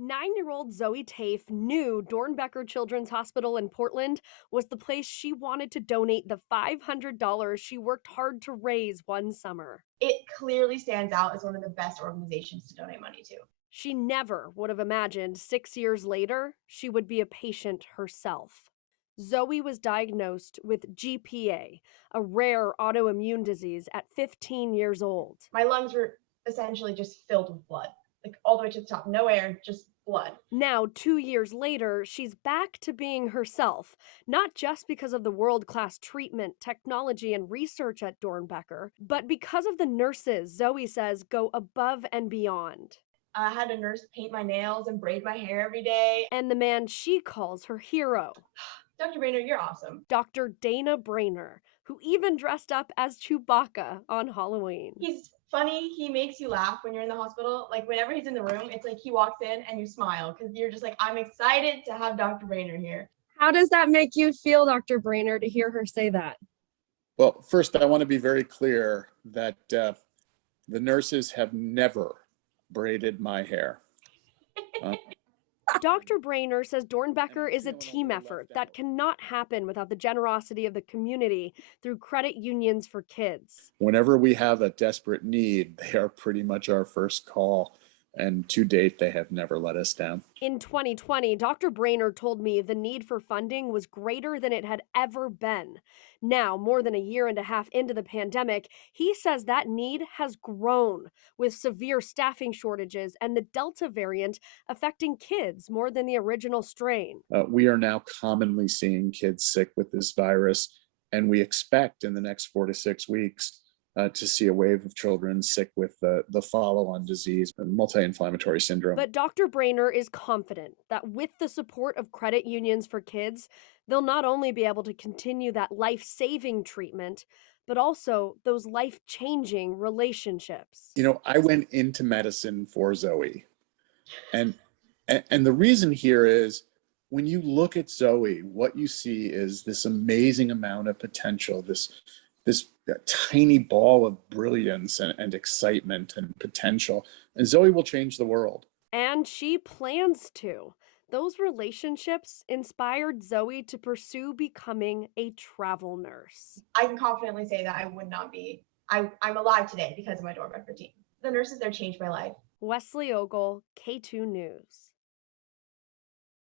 9-year-old Zoe Tafe knew Doernbecher Children's Hospital in Portland was the place she wanted to donate the $500 she worked hard to raise one summer. It clearly stands out as one of the best organizations to donate money to. She never would have imagined 6 years later she would be a patient herself. Zoe was diagnosed with GPA, a rare autoimmune disease, at 15 years old. My lungs were essentially just filled with blood, like all the way to the top, no air, just blood. Now, 2 years later, she's back to being herself, not just because of the world class treatment, technology, and research at Doernbecher, but because of the nurses Zoe says go above and beyond. I had a nurse paint my nails and braid my hair every day. And the man she calls her hero, Dr. Brainerd, you're awesome. Dr. Dana Brainer, who even dressed up as Chewbacca on Halloween. He's funny. He makes you laugh when you're in the hospital. Like whenever he's in the room, it's like he walks in and you smile because you're just like, I'm excited to have Dr. Brainerd here. How does that make you feel, Dr. Brainer, to hear her say that? Well, first, I want to be very clear that the nurses have never braided my hair. Dr. Brainer says Doernbecher is a team effort that cannot happen without the generosity of the community through credit unions for kids. Whenever we have a desperate need, they are pretty much our first call. And to date, they have never let us down. In 2020, Dr. Brainer told me the need for funding was greater than it had ever been. Now, more than a year and a half into the pandemic, he says that need has grown with severe staffing shortages and the Delta variant affecting kids more than the original strain. We are now commonly seeing kids sick with this virus, and we expect in the next 4 to 6 weeks to see a wave of children sick with the follow-on disease, multi-inflammatory syndrome. But Dr. Brainer is confident that with the support of credit unions for kids, they'll not only be able to continue that life-saving treatment, but also those life-changing relationships. You know, I went into medicine for Zoe, and and the reason here is when you look at Zoe, what you see is this amazing amount of potential, this tiny ball of brilliance and excitement and potential. And Zoe will change the world. And she plans to. Those relationships inspired Zoe to pursue becoming a travel nurse. I can confidently say that I would not be, I'm alive today because of my Doernbecher team. The nurses there changed my life. Wesley Ogle, K2 News.